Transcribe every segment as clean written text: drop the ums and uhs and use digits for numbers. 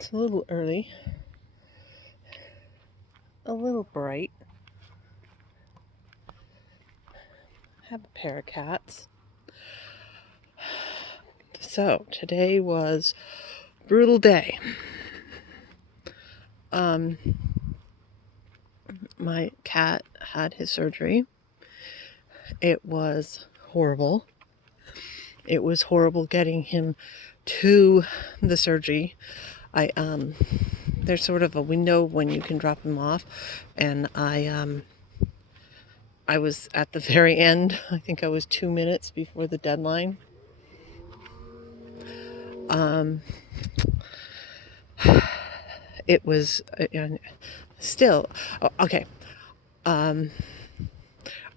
It's a little early, a little bright. I have a pair of cats. So today was a brutal day. My cat had his surgery. It was horrible. It was horrible getting him to the surgery. There's sort of a window when you can drop him off, and I was at the very end. I think I was 2 minutes before the deadline. It was still okay. I'm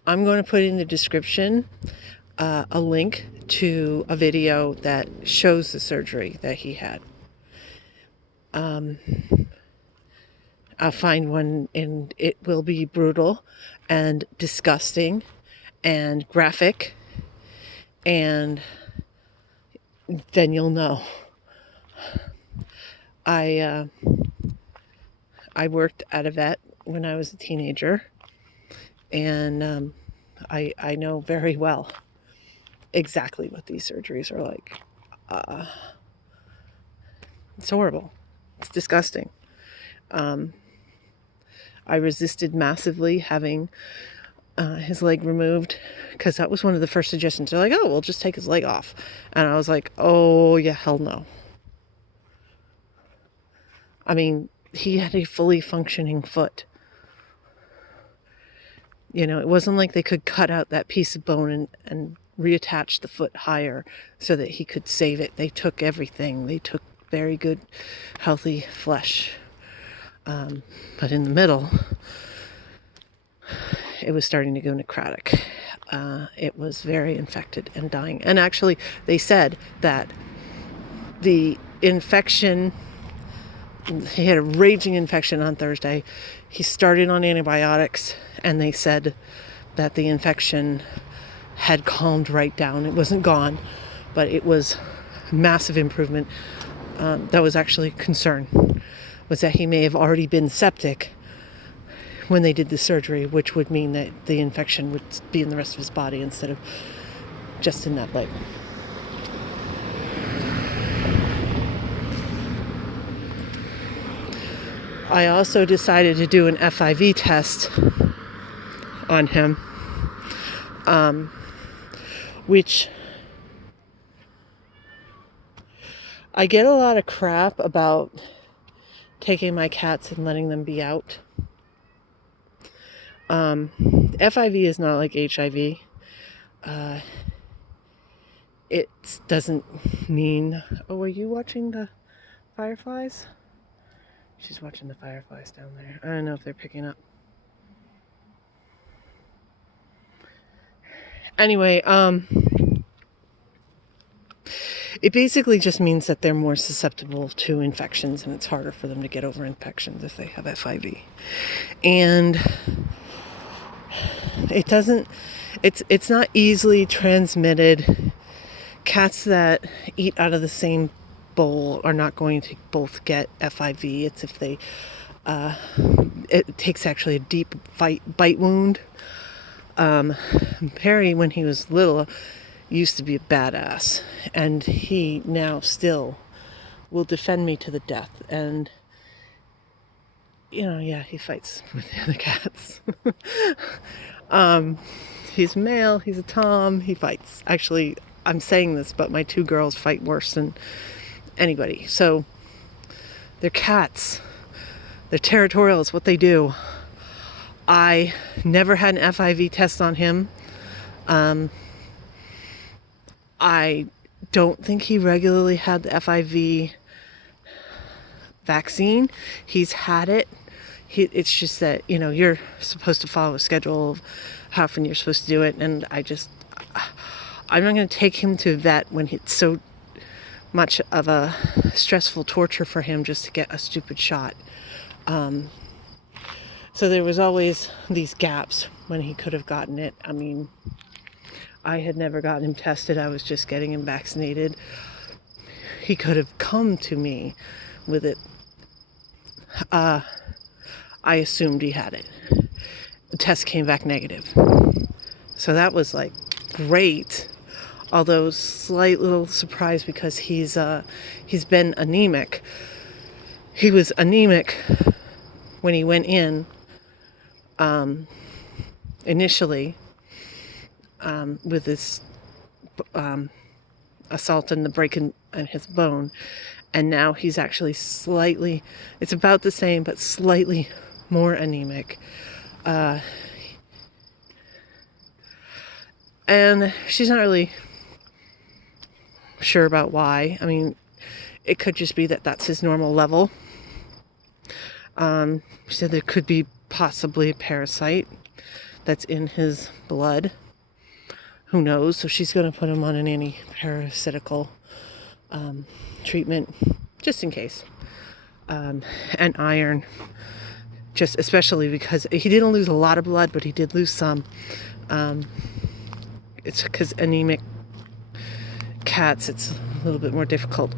going to put in the description a link to a video that shows the surgery that he had. I'll find one, and it will be brutal and disgusting and graphic, and then you'll know. I worked at a vet when I was a teenager, and I know very well exactly what these surgeries are like. It's horrible. It's disgusting. I resisted massively having his leg removed, because that was one of the first suggestions. They're like, oh, we'll just take his leg off. And I was like, oh, yeah, hell no. I mean, he had a fully functioning foot. You know, it wasn't like they could cut out that piece of bone and reattach the foot higher so that he could save it. They took everything. They took very good, healthy flesh. But in the middle, it was starting to go necrotic. It was very infected and dying. And actually, they said that the infection, he had a raging infection on Thursday. He started on antibiotics, and they said that the infection had calmed right down. It wasn't gone, but it was massive improvement. That was actually a concern, was that he may have already been septic when they did the surgery, which would mean that the infection would be in the rest of his body instead of just in that leg. I also decided to do an FIV test on him, which I get a lot of crap about taking my cats and letting them be out. FIV is not like HIV. It doesn't mean... Oh, are you watching the fireflies? She's watching the fireflies down there. I don't know if they're picking up. Anyway, it basically just means that they're more susceptible to infections, and it's harder for them to get over infections if they have FIV. And it's not easily transmitted. Cats that eat out of the same bowl are not going to both get FIV. It's if they, it takes actually a deep bite wound. Perry, when he was little, used to be a badass, and he now still will defend me to the death. And he fights with the other cats. He's male, he's a tom, he fights. Actually, I'm saying this, but my 2 girls fight worse than anybody. So they're cats. They're territorial. It's what they do. I never had an FIV test on him. I don't think he regularly had the FIV vaccine. He's had it. It's just that, you're supposed to follow a schedule of how often you're supposed to do it. And I'm not going to take him to a vet when it's so much of a stressful torture for him just to get a stupid shot. So there was always these gaps when he could have gotten it. I mean, I had never gotten him tested. I was just getting him vaccinated. He could have come to me with it, I assumed he had it. The test came back negative. So that was like great, although slight little surprise because he's been anemic. He was anemic when he went in initially with this assault and the break in his bone, and now he's actually slightly, it's about the same but slightly more anemic. And she's not really sure about why. I mean, it could just be that that's his normal level. She said there could be possibly a parasite that's in his blood. Who knows? So she's going to put him on an anti-parasitical treatment just in case. And iron, just especially because he didn't lose a lot of blood, but he did lose some. It's because anemic cats, it's a little bit more difficult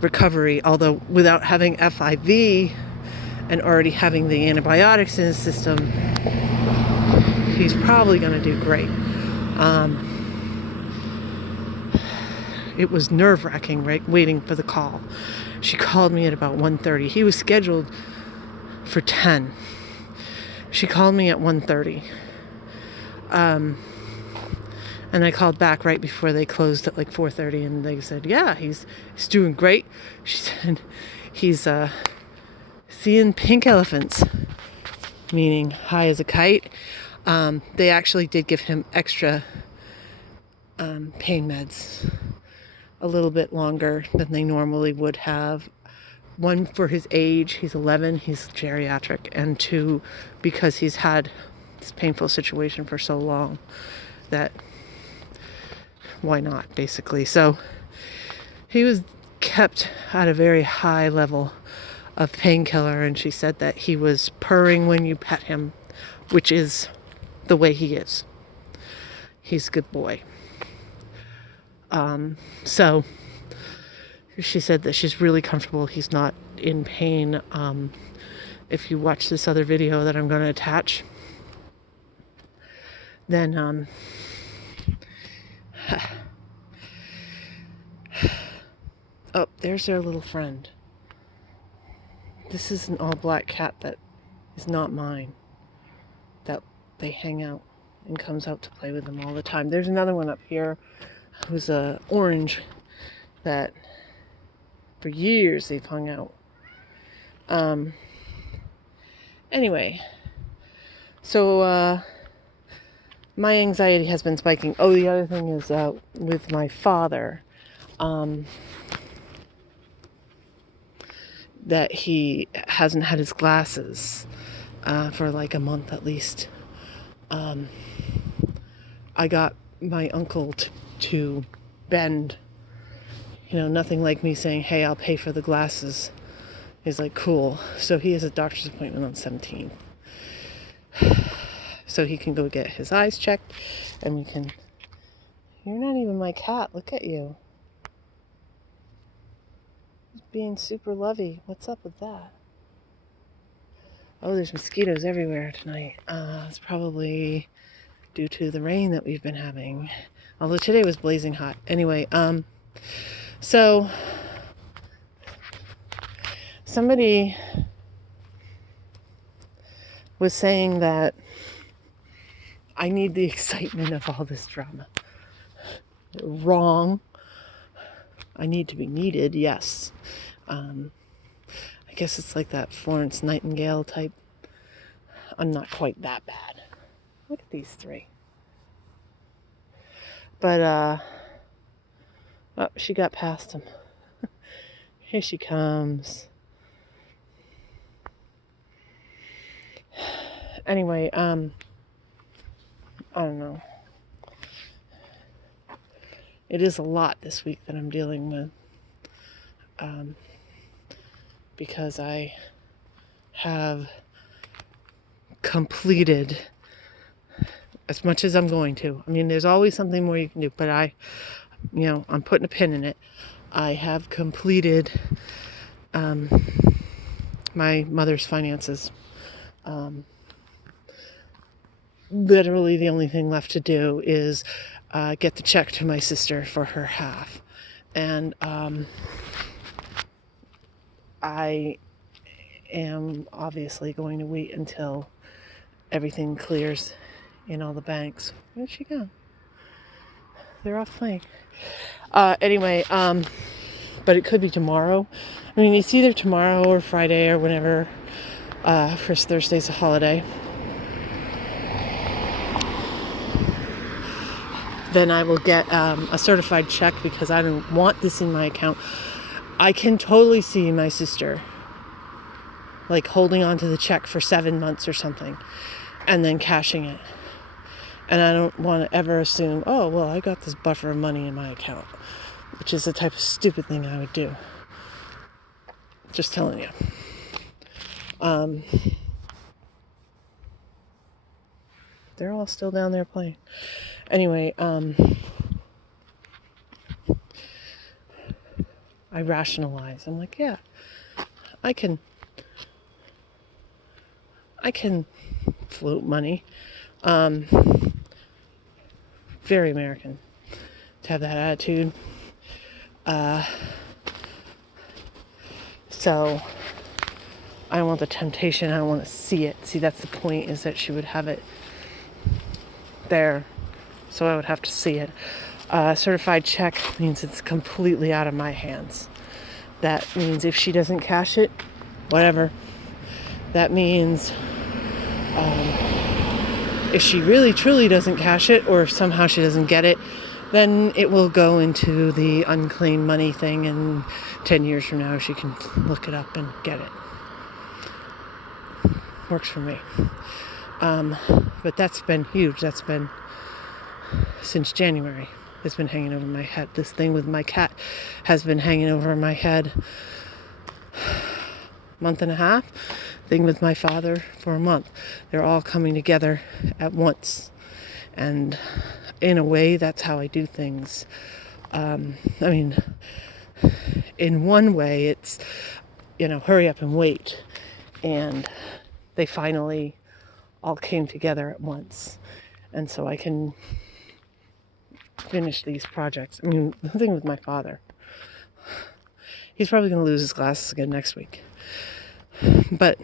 recovery, although without having FIV and already having the antibiotics in his system, he's probably going to do great. It was nerve-wracking, right, waiting for the call. She called me at about 1:30. He was scheduled for 10. She called me at 1:30. And I called back right before they closed at like 4:30, and they said, yeah, he's doing great. She said he's seeing pink elephants, meaning high as a kite. They actually did give him extra pain meds, a little bit longer than they normally would have. One, for his age, he's 11, he's geriatric, and two, because he's had this painful situation for so long that why not, basically. So he was kept at a very high level of painkiller, and she said that he was purring when you pet him, which is the way he is. He's a good boy. So she said that she's really comfortable. He's not in pain. If you watch this other video that I'm going to attach, then oh, there's their little friend. This is an all-black cat that is not mine, that they hang out and comes out to play with them all the time. There's another one up here who's a orange that for years they've hung out. Anyway, so my anxiety has been spiking. Oh, the other thing is with my father, that he hasn't had his glasses for like a month at least. I got my uncle to bend, nothing like me saying, hey, I'll pay for the glasses. He's like, cool. So he has a doctor's appointment on 17th. So he can go get his eyes checked, and we can... You're not even my cat. Look at you. He's being super lovey. What's up with that? Oh, there's mosquitoes everywhere tonight. It's probably due to the rain that we've been having. Although today was blazing hot. Anyway, so somebody was saying that I need the excitement of all this drama. Wrong. I need to be needed, yes. I guess it's like that Florence Nightingale type. I'm not quite that bad. Look at these three. But, oh, she got past him. Here she comes. Anyway, I don't know. It is a lot this week that I'm dealing with. Because I have completed as much as I'm going to. I mean, there's always something more you can do, but I'm putting a pin in it. I have completed my mother's finances. Literally the only thing left to do is get the check to my sister for her half. And I am obviously going to wait until everything clears in all the banks. Where'd she go? They're off playing. Anyway, but it could be tomorrow. I mean, it's either tomorrow or Friday or whenever. First Thursday's a holiday. Then I will get a certified check because I don't want this in my account. I can totally see my sister like holding on to the check for 7 months or something and then cashing it. And I don't want to ever assume, oh, well, I got this buffer of money in my account, which is the type of stupid thing I would do. Just telling you. They're all still down there playing. Anyway, I rationalize. I'm like, yeah, I can float money. Very American to have that attitude. So I don't want the temptation. I don't want to see it. See, that's the point, is that she would have it there. So I would have to see it. Certified check means it's completely out of my hands. That means if she doesn't cash it, whatever. That means if she really truly doesn't cash it, or if somehow she doesn't get it, then it will go into the unclaimed money thing, and 10 years from now she can look it up and get it. Works for me. But that's been huge. That's been since January. It's been hanging over my head. This thing with my cat has been hanging over my head month and a half. Thing with my father for a month. They're all coming together at once. And in a way, that's how I do things. I mean, in one way, it's, hurry up and wait. And they finally all came together at once. And so I can finish these projects. I mean, the thing with my father, he's probably going to lose his glasses again next week. But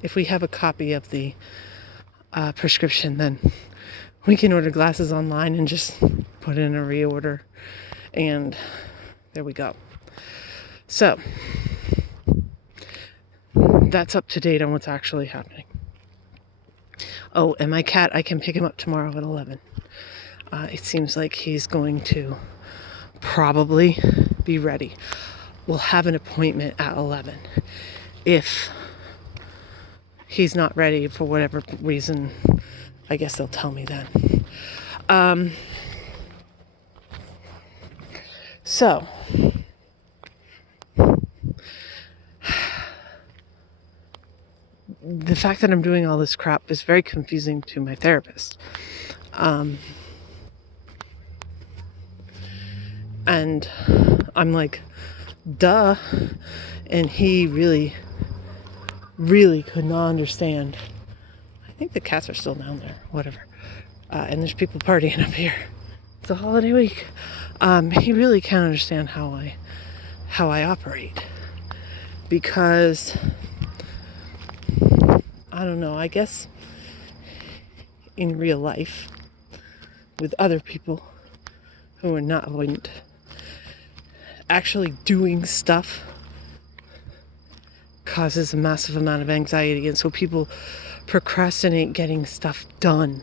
if we have a copy of the prescription, then we can order glasses online and just put in a reorder. And there we go. So that's up to date on what's actually happening. Oh, and my cat, I can pick him up tomorrow at 11. It seems like he's going to probably be ready. We'll have an appointment at 11. If he's not ready for whatever reason, I guess they'll tell me then. So, the fact that I'm doing all this crap is very confusing to my therapist. And I'm like, duh. And he really, really could not understand. I think the cats are still down there, whatever. And there's people partying up here. It's a holiday week. He really can't understand how I operate. Because, I don't know, I guess in real life, with other people who are not avoidant, actually doing stuff causes a massive amount of anxiety, and so people procrastinate getting stuff done.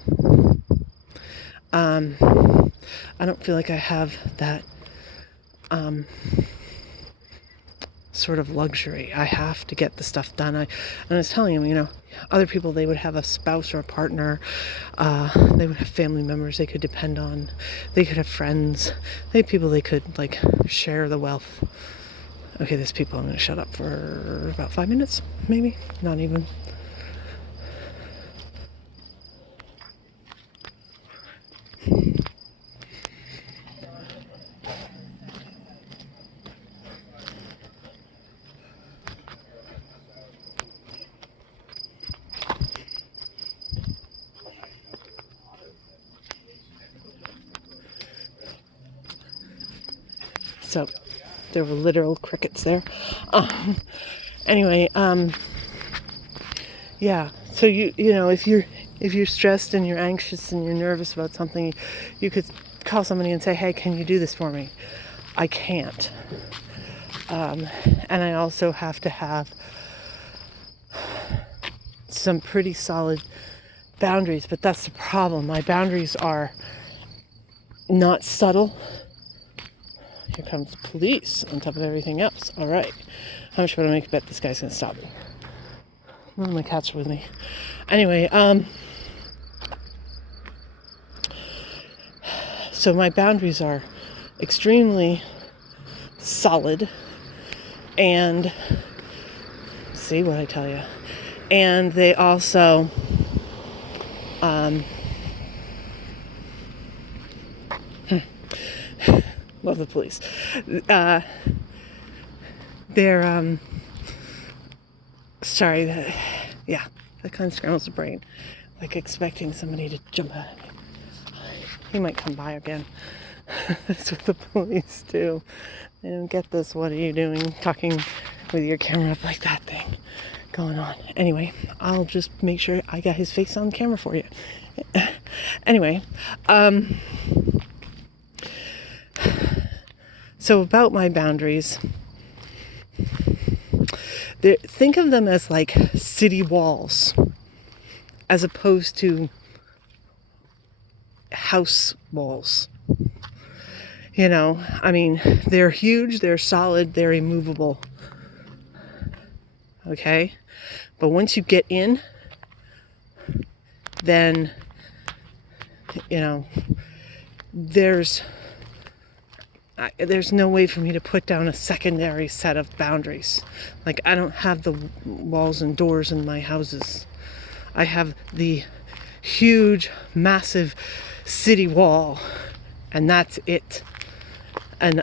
I don't feel like I have that sort of luxury. I have to get the stuff done. And I was telling him, other people, they would have a spouse or a partner. They would have family members they could depend on. They could have friends. They have people they could, share the wealth. Okay, there's people. I'm going to shut up for about 5 minutes, maybe. Not even. So there were literal crickets there. Anyway, yeah. So you know, if you're stressed and you're anxious and you're nervous about something, you could call somebody and say, "Hey, can you do this for me?" I can't. And I also have to have some pretty solid boundaries, but that's the problem. My boundaries are not subtle. Here comes police on top of everything else. All right. How much would I make a bet this guy's going to stop me? None of my cats are with me. Anyway, so my boundaries are extremely solid, and see what I tell you. And they also love the police. They're sorry, that kind of scrambles the brain, like expecting somebody to jump at me. He might come by again. That's what the police do. They don't get this. What are you doing? Talking with your camera up like that thing going on. Anyway, I'll just make sure I got his face on camera for you. Anyway, so about my boundaries, think of them as like city walls as opposed to house walls. You know, I mean, they're huge, they're solid, they're immovable. Okay? But once you get in, then, you know, there's no way for me to put down a secondary set of boundaries. Like, I don't have the walls and doors in my houses. I have the huge, massive city wall, and that's it. And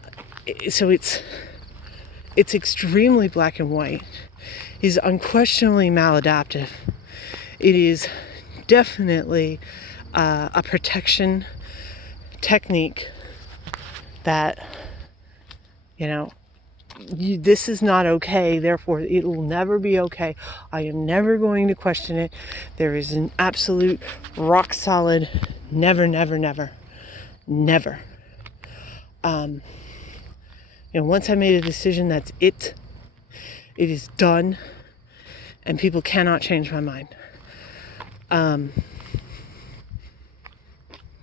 so it's extremely black and white. He's unquestionably maladaptive. It is definitely a protection technique that, you know, this is not okay, therefore it will never be okay. I am never going to question it. There is an absolute rock solid never, never, never, never. You know, once I made a decision, that's it. It is done, and people cannot change my mind.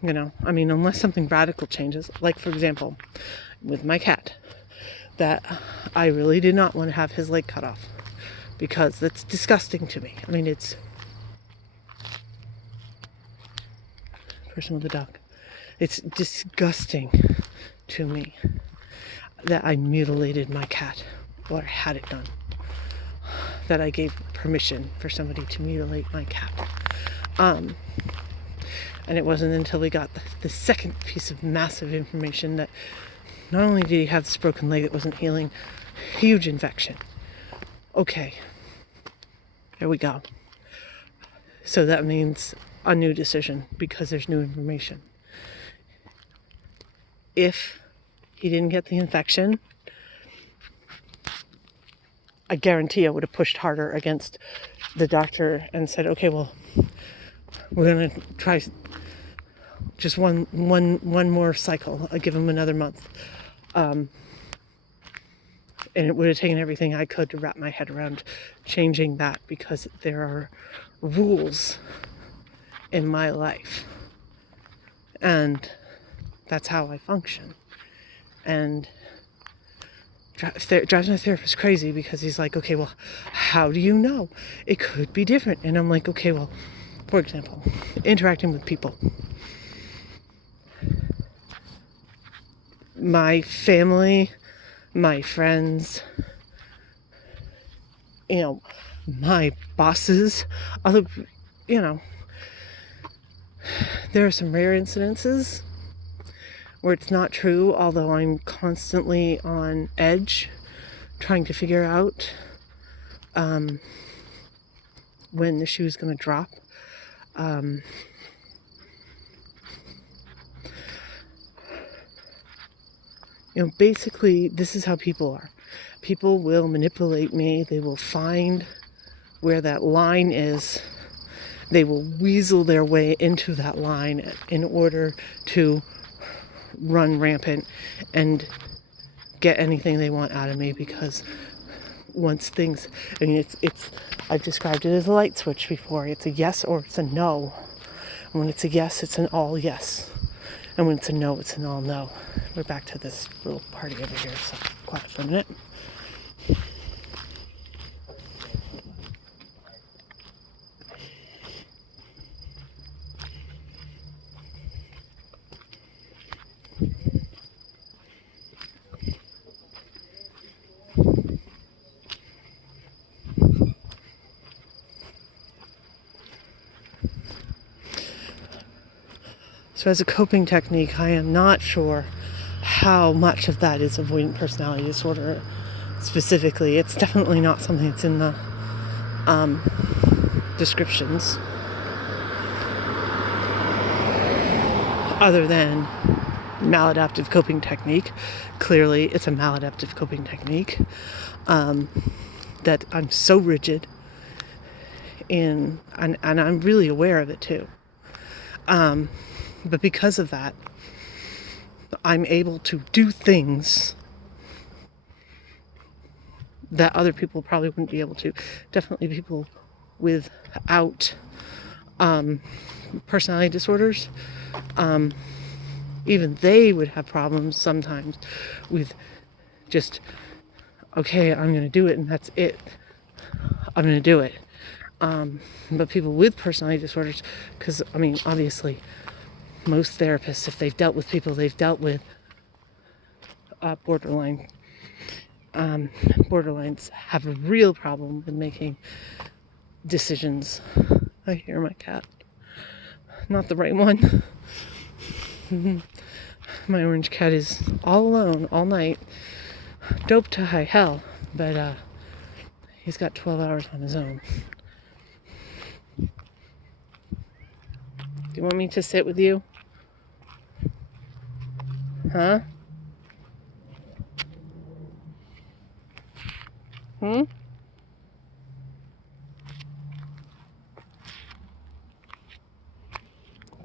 You know, I mean, unless something radical changes, like for example, with my cat, that I really did not want to have his leg cut off because that's disgusting to me. I mean, it's person with a dog. It's disgusting to me that I mutilated my cat, or had it done. That I gave permission for somebody to mutilate my cat. And it wasn't until we got the second piece of massive information that not only did he have this broken leg that wasn't healing, huge infection. Okay, there we go. So that means a new decision because there's new information. If he didn't get the infection, I guarantee I would have pushed harder against the doctor and said, okay, well, we're going to try just one more cycle. I'll give him another month. And it would have taken everything I could to wrap my head around changing that, because there are rules in my life. And that's how I function. And drives my therapist crazy because he's like, okay, well, how do you know? It could be different. And I'm like, okay, well, for example, interacting with people. My family, my friends, you know, my bosses, other, you know, there are some rare incidences where it's not true, although I'm constantly on edge trying to figure out when the shoe is going to drop. Basically, this is how people are. People will manipulate me. They will find where that line is. They will weasel their way into that line in order to run rampant and get anything they want out of me, because once things, I've described it as a light switch before. It's a yes or it's a no. And when it's a yes, it's an all yes. And when it's a no, it's an all no. We're back to this little party over here, so quiet for a minute. So as a coping technique, I am not sure how much of that is avoidant personality disorder specifically. It's definitely not something that's in the descriptions, other than maladaptive coping technique. Clearly, it's a maladaptive coping technique that I'm so rigid in, and I'm really aware of it too. But because of that, I'm able to do things that other people probably wouldn't be able to. Definitely people without personality disorders, even they would have problems sometimes with just, okay, I'm going to do it and that's it. I'm going to do it. But people with personality disorders, because, obviously, most therapists, if they've dealt with people, they've dealt with borderlines have a real problem with making decisions. I hear my cat. Not the right one. My orange cat is all alone all night, doped to high hell, but he's got 12 hours on his own. Do you want me to sit with you? Huh?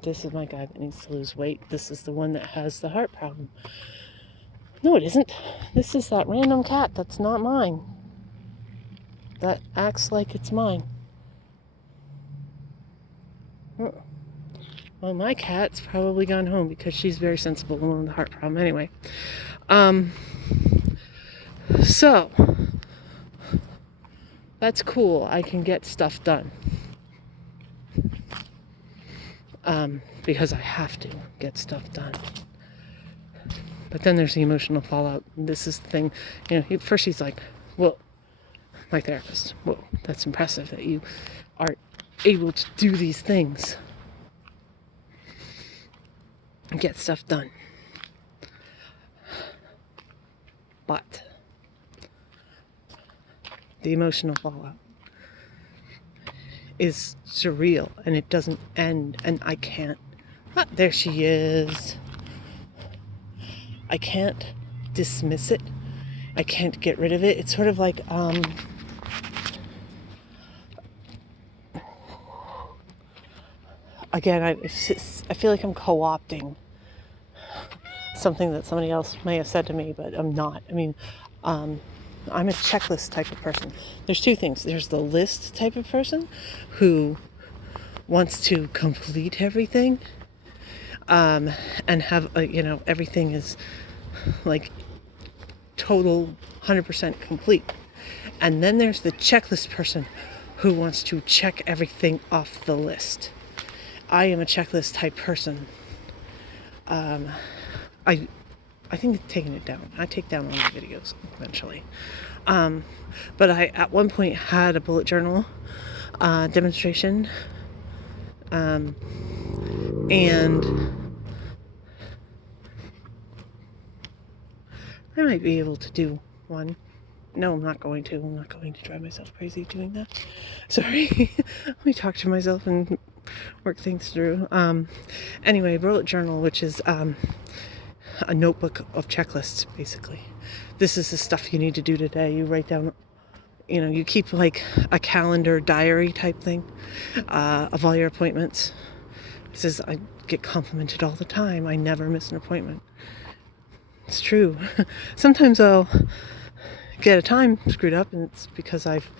This is my guy that needs to lose weight. This is the one that has the heart problem. No, it isn't. This is that random cat that's not mine. That acts like it's mine. Well, my cat's probably gone home because she's very sensible and with the heart problem anyway. So that's cool. I can get stuff done. Because I have to get stuff done. But then there's the emotional fallout. This is the thing. First he's like, well, my therapist, whoa, that's impressive that you are able to do these things and get stuff done. But the emotional fallout is surreal, and it doesn't end, and I can't. There she is. I can't dismiss it. I can't get rid of it. It's sort of like again, I feel like I'm co-opting something that somebody else may have said to me, but I'm not. I'm a checklist type of person. There's two things. There's the list type of person who wants to complete everything, and have everything is like total 100% complete. And then there's the checklist person who wants to check everything off the list. I am a checklist type person. I think taking it down. I take down all the videos eventually. But I at one point had a bullet journal demonstration, and I might be able to do one. No, I'm not going to. I'm not going to drive myself crazy doing that. Sorry. Let me talk to myself and work things through. Anyway, bullet journal, which is a notebook of checklists, basically. This is the stuff you need to do today. You write down, you keep like a calendar diary type thing of all your appointments. He says, I get complimented all the time. I never miss an appointment. It's true. Sometimes I'll get a time screwed up, and it's because I've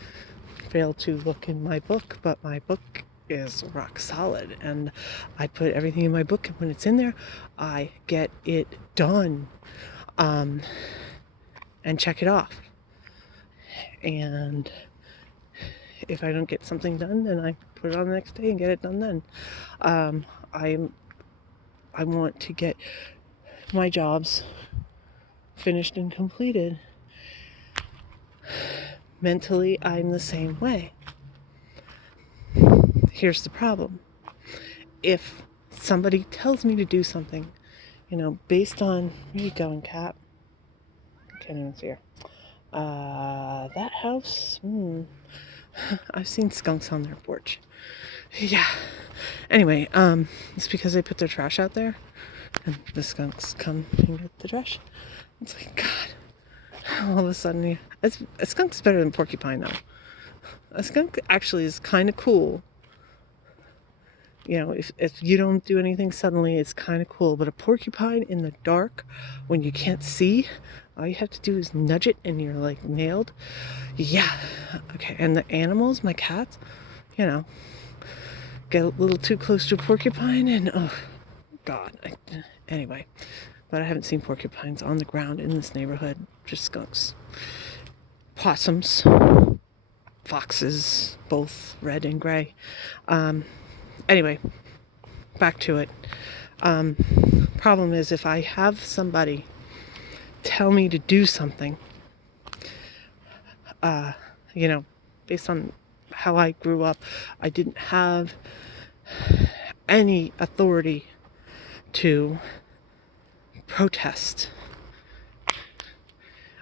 failed to look in my book, but my book is rock solid, and I put everything in my book, and when it's in there, I get it done, and check it off. And if I don't get something done, then I put it on the next day and get it done then. I want to get my jobs finished and completed. Mentally, I'm the same way. Here's the problem. If somebody tells me to do something, based on, where are you going, cat? I can't even see her. That house, I've seen skunks on their porch. Yeah. Anyway, it's because they put their trash out there, and the skunks come and get the trash. It's like, God, all of a sudden, a skunk's better than porcupine, though. A skunk actually is kind of cool. If you don't do anything suddenly, it's kind of cool. But a porcupine in the dark, when you can't see, all you have to do is nudge it and you're like nailed. Yeah. Okay. And the animals, my cats, get a little too close to a porcupine and, oh, God. Anyway. But I haven't seen porcupines on the ground in this neighborhood. Just skunks. Possums. Foxes, both red and gray. Anyway, back to it. Problem is, if I have somebody tell me to do something, based on how I grew up, I didn't have any authority to protest.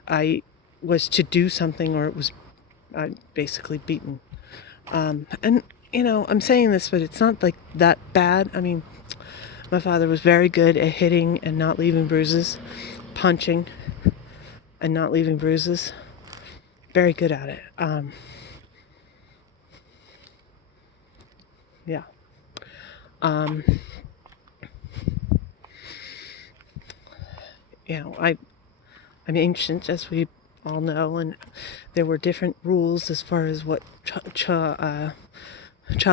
I was to do something, or it was basically beaten. And I'm saying this, but it's not like that bad. I mean, my father was very good at hitting and not leaving bruises, punching and not leaving bruises. Very good at it. Yeah. I'm ancient, as we all know, and there were different rules as far as what child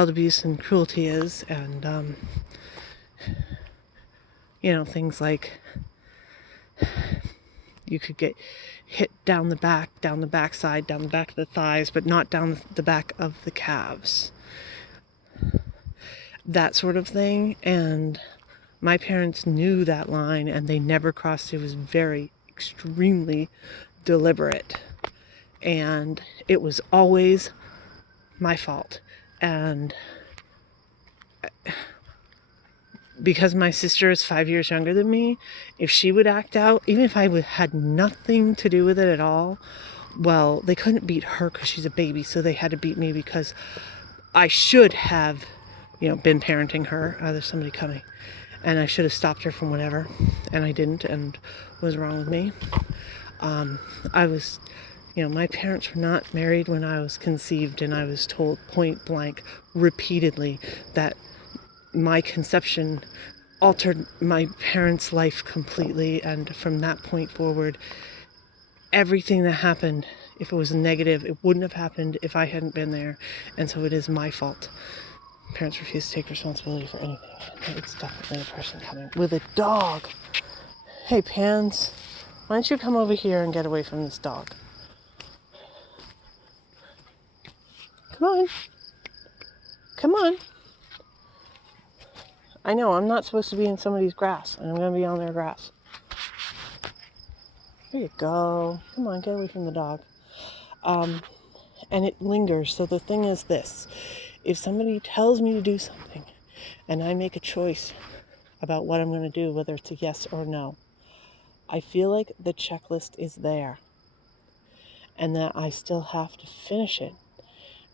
abuse and cruelty is, and things like you could get hit down the backside, down the back of the thighs, but not down the back of the calves. That sort of thing. And my parents knew that line, and they never crossed it. It was very extremely deliberate, and it was always my fault. And because my sister is 5 years younger than me, if she would act out, even if I had nothing to do with it at all, well, they couldn't beat her because she's a baby, so they had to beat me because I should have, been parenting her. There's somebody coming. And I should have stopped her from whatever, and I didn't, and what was wrong with me? I was, my parents were not married when I was conceived, and I was told point blank repeatedly that my conception altered my parents' life completely, and from that point forward, everything that happened, if it was negative, it wouldn't have happened if I hadn't been there, and so it is my fault. Parents refuse to take responsibility for anything. It's definitely a person coming with a dog. Hey, Pans, why don't you come over here and get away from this dog? Come on. Come on. I know, I'm not supposed to be in somebody's grass, and I'm going to be on their grass. There you go. Come on, get away from the dog. And it lingers. So the thing is this. If somebody tells me to do something, and I make a choice about what I'm going to do, whether it's a yes or no, I feel like the checklist is there, and that I still have to finish it.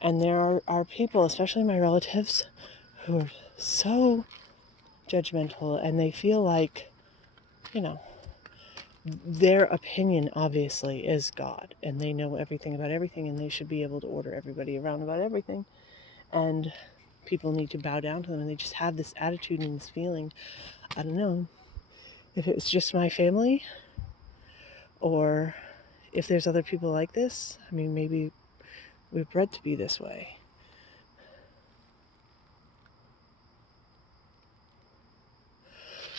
And there are people, especially my relatives, who are so judgmental, and they feel like, their opinion obviously is God, and they know everything about everything, and they should be able to order everybody around about everything, and people need to bow down to them, and they just have this attitude and this feeling. I don't know if it was just my family or if there's other people like this. I mean, maybe we're bred to be this way.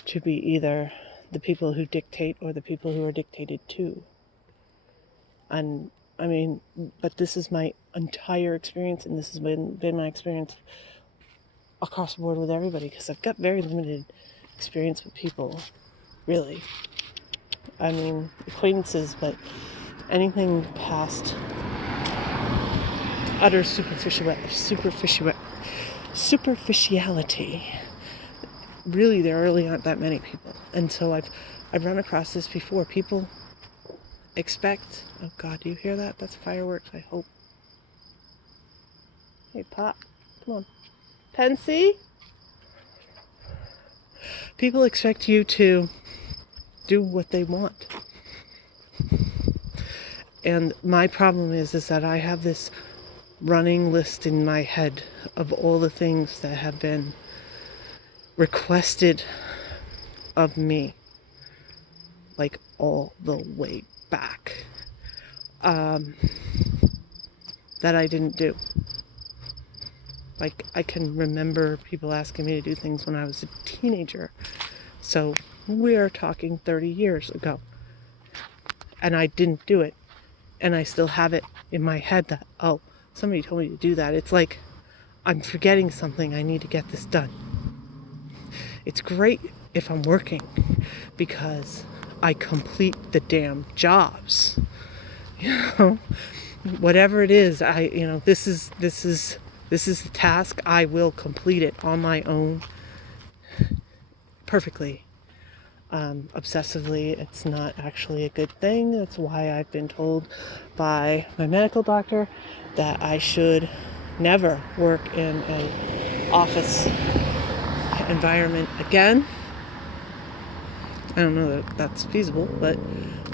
To be either the people who dictate or the people who are dictated to. And I mean, but this is my entire experience, and this has been my experience across the board with everybody, because I've got very limited experience with people, really. I mean, acquaintances, but anything past utter superficiality. Really, there really aren't that many people. And so I've run across this before. People expect, oh God, do you hear that? That's fireworks, I hope. Hey, Pop, come on. Pensy? People expect you to do what they want. And my problem is that I have this running list in my head of all the things that have been requested of me, like all the way back, that I didn't do. Like, I can remember people asking me to do things when I was a teenager. So we're talking 30 years ago. And I didn't do it. And I still have it in my head that, oh, somebody told me to do that. It's like I'm forgetting something. I need to get this done. It's great if I'm working because I complete the damn jobs. You know, whatever it is, this is the task. I will complete it on my own perfectly. Obsessively, it's not actually a good thing. That's why I've been told by my medical doctor that I should never work in an office environment again. I don't know that that's feasible, but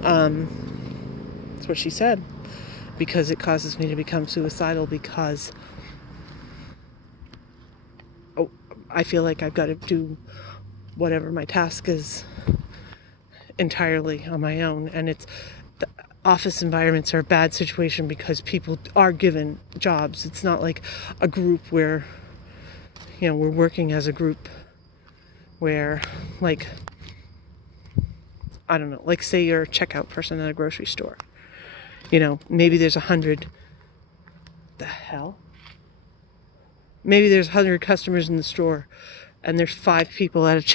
that's what she said, because it causes me to become suicidal, because I feel like I've got to do whatever my task is entirely on my own. And the office environments are a bad situation because people are given jobs. It's not like a group where, we're working as a group where, like, I don't know, like say you're a checkout person at a grocery store. Maybe there's 100. The hell? Maybe there's 100 customers in the store and there's 5 people at a checkout.